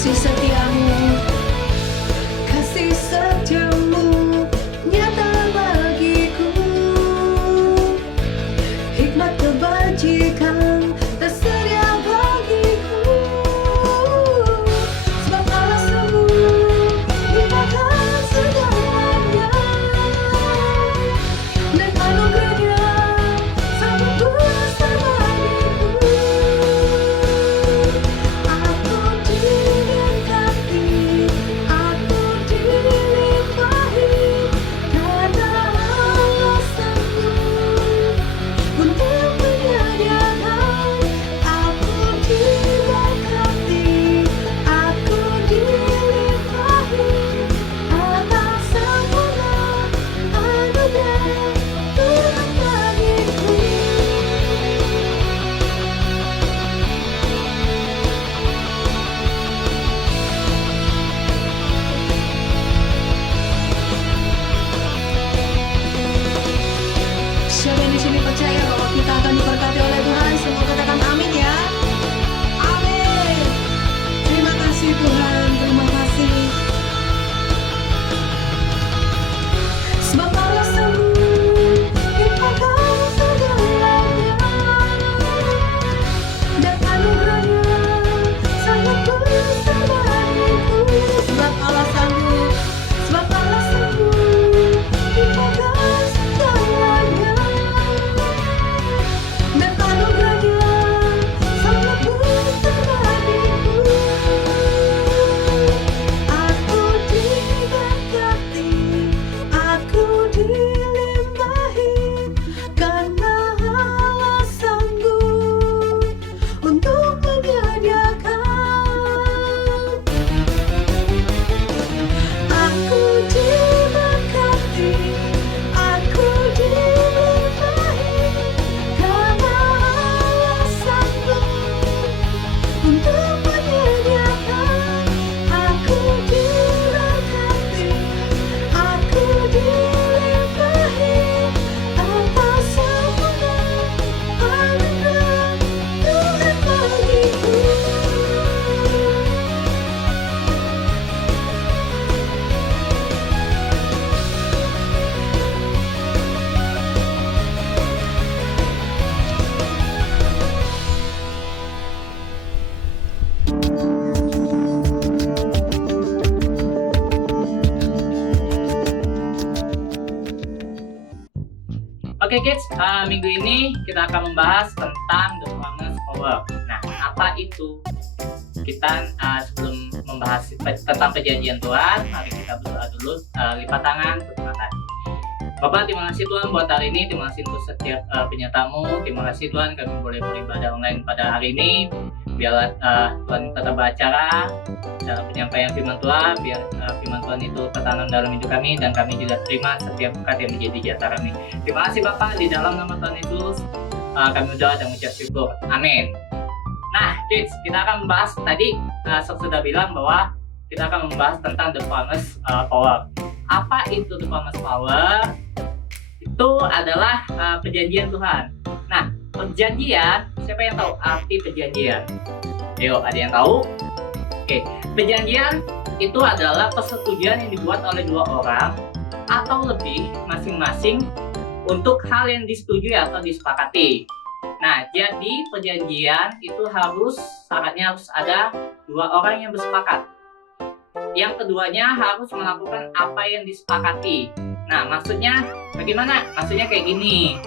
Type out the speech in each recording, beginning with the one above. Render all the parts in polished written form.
kasih setiamu, kasih setiamu nyata bagiku. Hikmat kebajikan tersedia bagiku. Sebab Allah sembuh limpahkan segalanya, dan anugerahnya sangat besar bagiku. Aku diberkati, aku dilimpahi, karena Allah sanggup untuk menyediakan. Aku diberkati, aku dilimpahi, atas sempurna anugerah Tuhan bagiku. Siapa yang di sini percaya bahwa kita akan diberkati oleh Tuhan? Semua katakan amin ya. Amin. Terima kasih Tuhan, terima kasih. Sebab Allah sembuh limpahkan segalanya, dan anugerahnya sangat besar bagiku. Sebab Allah sanggup, sebab Allah sembuh limpahkan segalanya, dan anugerahnya sangat besar bagiku. Aku diberkati, aku dilimpahi, karena Allah sanggup untuk menyediakan. Aku diberkati, aku dilimpahi, karena Allah sanggup untuk menyediakan. Aku diberkati, aku dilimpahi, atas sempurna anugerah Tuhan bagiku. Oke kids, minggu ini kita akan membahas tentang the promise power. Nah, apa itu? Kita sebelum membahas tentang perjanjian Tuhan, mari kita berdoa dulu. Lipat tangan, berterima kasih. Bapak, terima kasih Tuhan buat hari ini. Terima kasih untuk setiap penyertamu. Terima kasih Tuhan kami boleh beribadah online pada hari ini. Biarlah Tuhan tetap beracara dalam penyampaian firman Tuhan. Biar firman Tuhan itu tertanam dalam hidup kami, dan kami juga terima setiap berkat yang menjadi jatah kami. Terima kasih Bapak, di dalam nama Tuhan Yesus kami berdoa dan mengucap syukur. Amin. Nah kids, kita akan membahas tadi sudah bilang bahwa kita akan membahas tentang the promise power. Apa itu the promise power? Itu adalah perjanjian Tuhan. Nah, perjanjian, siapa yang tahu arti perjanjian? Ayo, ada yang tahu? Oke, perjanjian itu adalah persetujuan yang dibuat oleh dua orang atau lebih masing-masing untuk hal yang disetujui atau disepakati. Nah, jadi perjanjian itu syaratnya harus ada dua orang yang bersepakat. Yang keduanya harus melakukan apa yang disepakati. Nah, maksudnya bagaimana? Maksudnya kayak gini.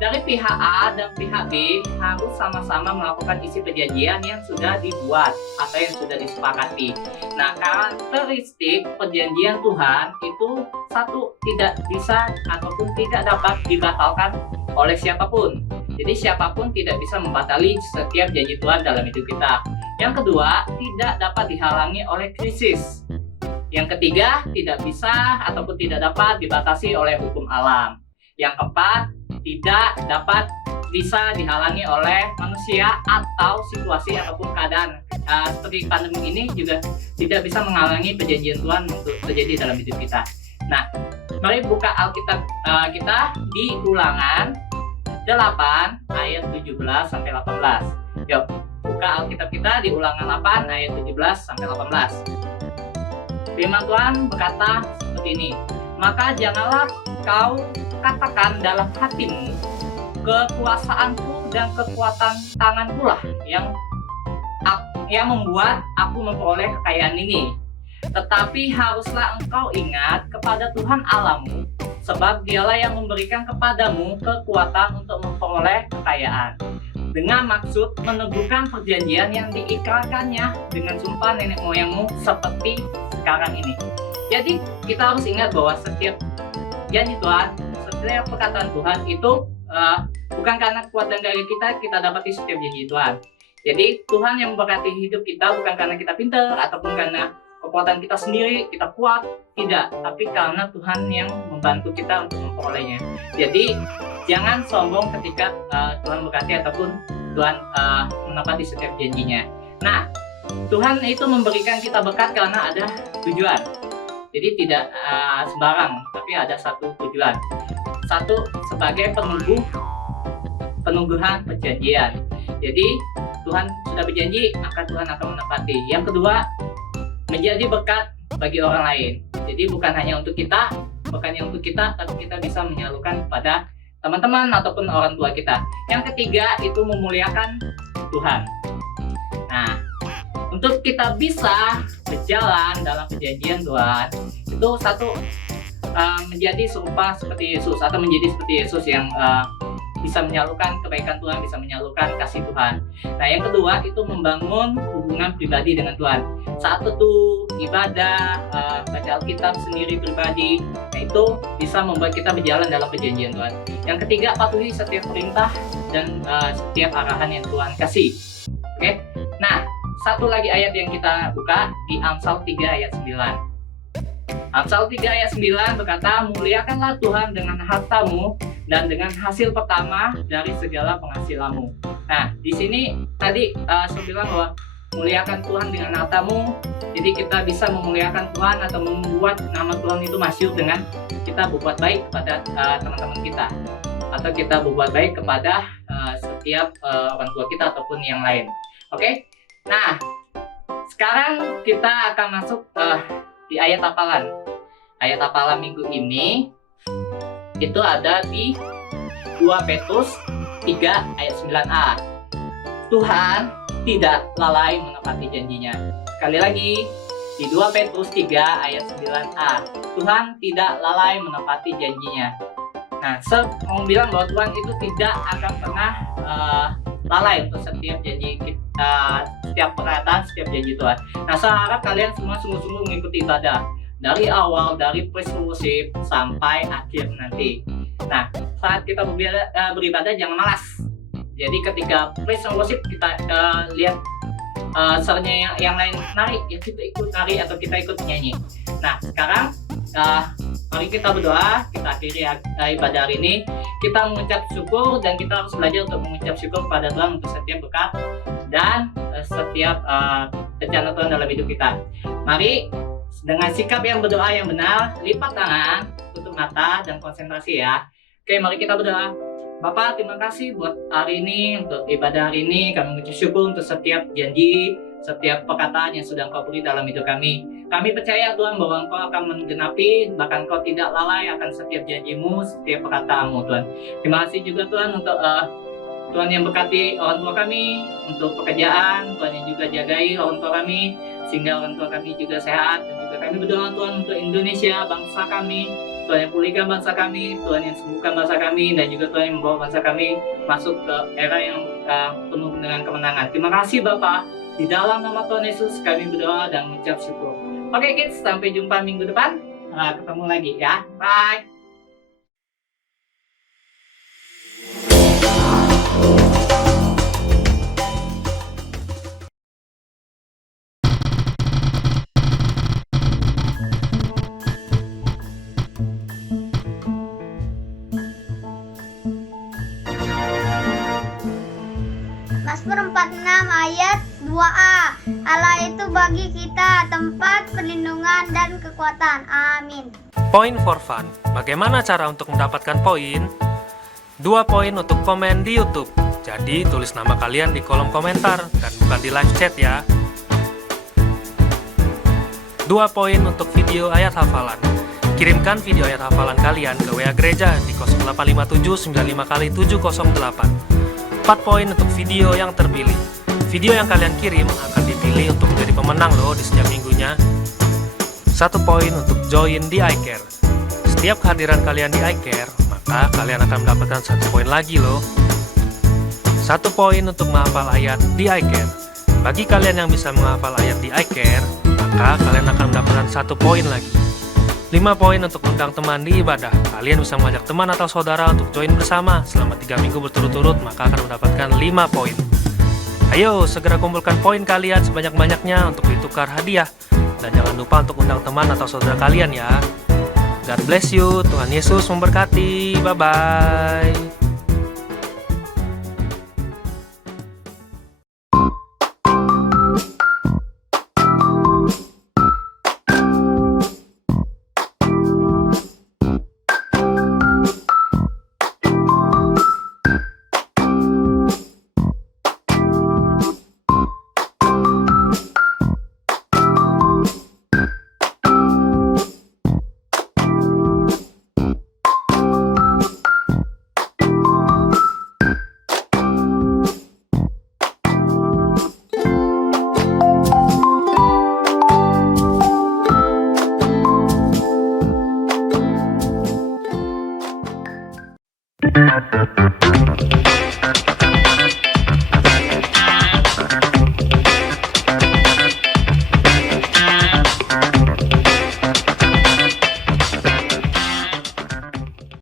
Dari pihak A dan pihak B harus sama-sama melakukan isi perjanjian yang sudah dibuat atau yang sudah disepakati. Nah, karakteristik perjanjian Tuhan itu satu, tidak bisa ataupun tidak dapat dibatalkan oleh siapapun. Jadi siapapun tidak bisa membatali setiap janji Tuhan dalam hidup kita. Yang kedua, tidak dapat dihalangi oleh krisis. Yang ketiga, tidak bisa ataupun tidak dapat dibatasi oleh hukum alam. Yang keempat, tidak dapat bisa dihalangi oleh manusia atau situasi ataupun keadaan. Seperti pandemi ini juga tidak bisa menghalangi perjanjian Tuhan untuk terjadi dalam hidup kita. Nah, mari buka Alkitab kita di Ulangan 8 ayat 17 sampai 18. Yuk, buka buka Alkitab kita di Ulangan 8 ayat 17 sampai 18. Firman Tuhan berkata seperti ini, "Maka janganlah kau katakan dalam hatimu, kekuasaanku dan kekuatan tanganku lah yang membuat aku memperoleh kekayaan ini. Tetapi haruslah engkau ingat kepada Tuhan Allahmu, sebab dialah yang memberikan kepadamu kekuatan untuk memperoleh kekayaan, dengan maksud meneguhkan perjanjian yang diikrarkannya dengan sumpah nenek moyangmu seperti sekarang ini." Jadi kita harus ingat bahwa setiap janji Tuhan, setiap perkataan Tuhan itu bukan karena kuat dan gagah kita dapati setiap janji Tuhan. Jadi Tuhan yang memberkati hidup kita bukan karena kita pintar ataupun karena kekuatan kita sendiri, kita kuat, tidak, tapi karena Tuhan yang membantu kita untuk memperolehnya. Jadi jangan sombong ketika Tuhan berkati ataupun Tuhan menepati setiap janjinya. Nah, Tuhan itu memberikan kita berkat karena ada tujuan. Jadi tidak sembarang, tapi ada satu tujuan. Satu, sebagai penungguhan perjanjian. Jadi Tuhan sudah berjanji, maka Tuhan akan menepati. Yang kedua, menjadi berkat bagi orang lain. Jadi bukan hanya untuk kita, tapi kita bisa menyalurkan kepada teman-teman ataupun orang tua kita. Yang ketiga, itu memuliakan Tuhan. Nah, untuk kita bisa berjalan dalam perjanjian Tuhan, itu satu, menjadi serupa seperti Yesus, atau menjadi seperti Yesus yang bisa menyalurkan kebaikan Tuhan, bisa menyalurkan kasih Tuhan. Nah, yang kedua itu membangun hubungan pribadi dengan Tuhan. Saat itu ibadah, baca Alkitab sendiri pribadi, nah itu bisa membuat kita berjalan dalam perjanjian Tuhan. Yang ketiga, patuhi setiap perintah dan setiap arahan yang Tuhan kasih. Oke. Nah, satu lagi ayat yang kita buka di Amsal 3 ayat 9. Amsal 3 ayat 9 berkata, "Muliakanlah Tuhan dengan hartamu dan dengan hasil pertama dari segala penghasilanmu." Nah, di sini tadi saya bilang bahwa muliakan Tuhan dengan hartamu. Jadi kita bisa memuliakan Tuhan atau membuat nama Tuhan itu masyhur dengan kita berbuat baik kepada teman-teman kita, atau kita berbuat baik kepada setiap orang tua kita ataupun yang lain. Oke? Nah, sekarang kita akan masuk di ayat hafalan. Ayat hafalan minggu ini itu ada di 2 Petrus 3 ayat 9a. Tuhan tidak lalai menepati janjinya. Sekali lagi, di 2 Petrus 3 ayat 9a. Tuhan tidak lalai menepati janjinya. Nah, saya mau bilang bahwa Tuhan itu tidak akan pernah lalai untuk setiap janji kita, setiap perkataan, setiap janji Tuhan. Nah, saya harap kalian semua sungguh-sungguh mengikuti ibadah dari awal, dari praise worship sampai akhir nanti. Nah, saat kita beribadah jangan malas. Jadi ketika praise worship kita lihat sernya yang lain nari, ya kita ikut nari atau kita ikut nyanyi. Nah, sekarang mari kita berdoa, kita akhiri ibadah hari ini. Kita mengucap syukur dan kita harus belajar untuk mengucap syukur kepada Tuhan untuk setiap berkat dan setiap rencana Tuhan dalam hidup kita. Mari dengan sikap yang berdoa yang benar, lipat tangan, tutup mata dan konsentrasi ya. Oke, mari kita berdoa. Bapak, terima kasih buat hari ini, untuk ibadah hari ini. Kami mengucap syukur untuk setiap janji, setiap perkataan yang sudah Engkau beri dalam hidup kami. Kami percaya Tuhan bahwa Engkau akan menggenapi, bahkan Engkau tidak lalai akan setiap janjimu, setiap perkataanmu Tuhan. Terima kasih juga Tuhan untuk Tuhan yang berkati orang tua kami, untuk pekerjaan, Tuhan yang juga jagai orang tua kami, sehingga orang tua kami juga sehat. Dan juga kami berdoa Tuhan untuk Indonesia, bangsa kami, Tuhan yang pulihkan bangsa kami, Tuhan yang sembuhkan bangsa kami, dan juga Tuhan yang membawa bangsa kami masuk ke era yang penuh dengan kemenangan. Terima kasih Bapak. Di dalam nama Tuhan Yesus kami berdoa dan mengucap syukur. Oke kids, sampai jumpa minggu depan. Ketemu lagi ya. Bye. Mazmur 46 ayat 2a. Allah itu bagi kita tempat perlindungan dan kekuatan. Amin. Point for fun. Bagaimana cara untuk mendapatkan poin? 2 poin untuk komen di YouTube. Jadi tulis nama kalian di kolom komentar dan bukan di live chat ya. 2 poin untuk video ayat hafalan. Kirimkan video ayat hafalan kalian ke WA gereja di 085795x708. 4 poin untuk video yang terpilih. Video yang kalian kirim akan dipilih untuk menjadi pemenang loh di setiap minggunya. 1 poin untuk join di iCare. Setiap kehadiran kalian di iCare, maka kalian akan mendapatkan 1 poin lagi loh. 1 poin untuk menghafal ayat di iCare. Bagi kalian yang bisa menghafal ayat di iCare, maka kalian akan mendapatkan 1 poin lagi. 5 poin untuk undang teman di ibadah. Kalian bisa mengajak teman atau saudara untuk join bersama selama 3 minggu berturut-turut, maka akan mendapatkan 5 poin. Ayo, segera kumpulkan poin kalian sebanyak-banyaknya untuk ditukar hadiah. Dan jangan lupa untuk undang teman atau saudara kalian ya. God bless you, Tuhan Yesus memberkati. Bye-bye.